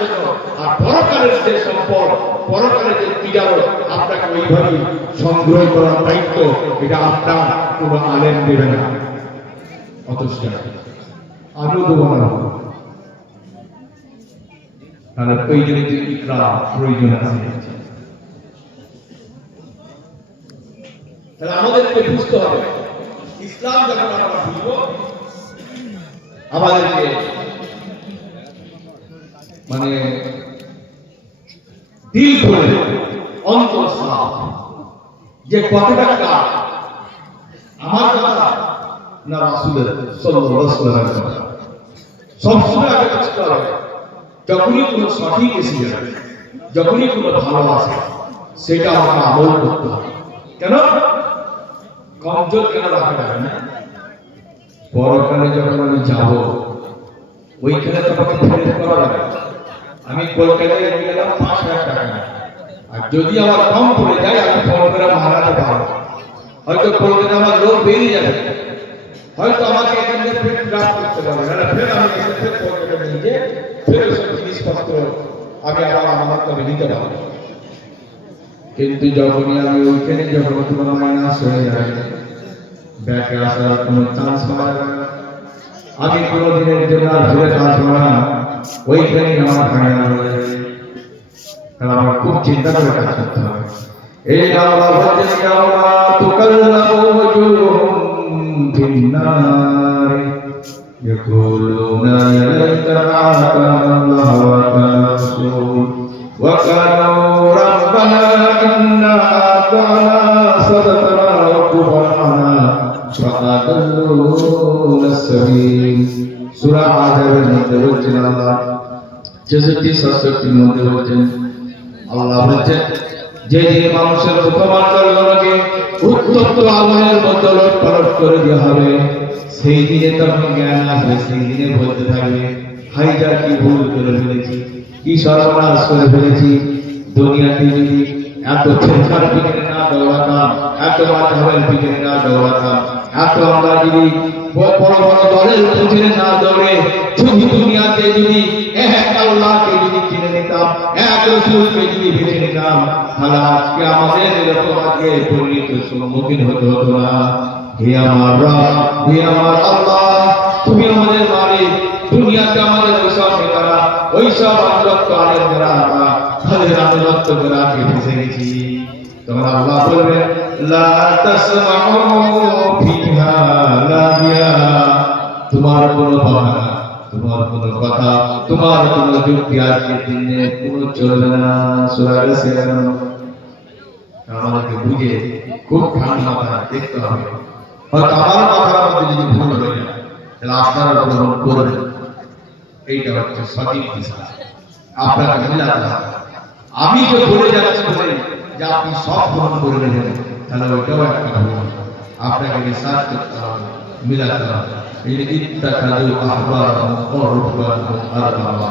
জন্য। আর পরকালের যে সম্পদ, পরকালের যে তিজারত, আপনাকে ওইভাবেই সংগ্রহ করার দায়িত্ব, এটা আপনার কোনো আলেম দেবে না। অথচ আমিও দেবো না। তাহলে ওই জন্য ইকরাম প্রয়োজন আছে। তাহলে আমাদেরকে বুঝতে হবে, ইসলাম যখন আমরা বুঝবো, আমাদেরকে মানে দিল খুলে, অন্তর সাফ, যে কথাটা কার, আমার কথা না রাসূলের সাল্লাল্লাহু আলাইহি ওয়াসাল্লামের কথা। সবসময় আগে বুঝতে হবে, যখনই কোনো সঠিক এসে যাবে, যখনই কোনো ভালো আসে, সেটা আমাকে আমল করতে হবে। কেন কমজোর কেন রাখা যাবে না? পরকালে যখন আমি যাব, ওইখানে তো আমাকে ফেরত করা যাবে। আমি কলকাতায় নিয়ে গেলাম 5,000 টাকা, আর যদি আমার কম পড়ে যায়, আমি ফোন করে মারাতে পারবো। হয়তো কলকাতা আমার লোক বেরিয়ে যাবে, হয়তো আমাকে এখান থেকে ফের ড্রাফট করতে পারবে না, ফের আমি এসে ফের কলকাতা নিয়ে গিয়ে ফের ওইসব জিনিসপত্র আমি আবার আমার তবে নিতে পারবো। কিন্তু যখনই আমি ওইখানে যখন তোমার মাইনাস হয়ে যাবে, ব্যাকে আসার কোনো চান্স পাওয়া যাবে না। আমি কোনো দিনের জন্য আর ফিরে আসবো না, ওইখানেই আমার ফাইনাল হয়ে যাবে। তাহলে আমার খুব চিন্তা করে কাজ করতে হবে। এই আল্লাহ বলেন, ইয়াউমা তুকাল্লামু ওয়াজুহুম ফিন-নার ইয়াকুলুনা ইয়া লাইতানা আতা'না আল্লাহ ওয়া আতা'না রাসূল ওয়া কালু রাব্বানা ইন্না আতা'না সাদাতানা ওয়া কুবরানা ফাআদাল্লুনা সাবিল। সূরা আযাবের মধ্যে বলছেন আল্লাহ 66-67 মধ্যে বলছেন, আল্লাহ বলছেন, যেদিন মানুষের মুখমণ্ডলকে উত্তপ্ত আগুনের মতো লটপট করে দেওয়া হবে, সেই দিনে তখন জ্ঞান আসবে। সেই দিনে বলতে থাকবে, হাইজা কি ভুল করে ফেলেছি, কি সর্বনাশ করে ফেলেছি। দুনিয়াতে যদি এত ছেলেখার পিছনে না দৌড়াতাম, এত মাথার পিছনে না দৌড়াতাম, এত আমরা যদি বড় বড় দলের পিছনে না দৌড়ে শুধু দুনিয়াতে যদি এক আল্লাহকে যদি চিনে নিতাম, এক রাসূলকে যদি বেছে নিতাম, তাহলে আজকে আমাদের এরকম আজকে পরিণত সম্মুখীন হতে হতো না। হে আমার রব, হে আমার আল্লাহ, তুমি আমাদের মালিক। দুনিয়াতে আমাদের ওইসব নেতারা, ওইসব আনুগত্য আলেমরা, তাদের আনুগত্য করে আজকে ফেসে গেছি। তখন আল্লাহ বলবেন, লা তাসমাউ ফিহা লাগিয়া, তোমার কোনো বাহানা, তোমার কোনো কথা, তোমার কোনো যুক্তি আজকের দিনে কোনো চলবে না। সূরা ইয়াসিন। আমাদেরকে বুঝে খুব ঠান্ডা মাথায় দেখতে হবে। হয়তো আমার কথার মধ্যে যদি ভুল হয়ে যায়, তাহলে আপনারা গ্রহণ করবেন। এইটা হচ্ছে সঠিক দিশা, আপনাকে মিলাতে হবে। আমি যে বলে যাচ্ছি বলে যে আপনি সব গ্রহণ করে নেবেন, তাহলে ওইটাও একটা ভুল। আপনাকে রিসার্চ করতে হবে, মিলাতে হবে। এই ইত্তাখাযু আহবারহুম ওয়া রুহবানহুম আরবাবা।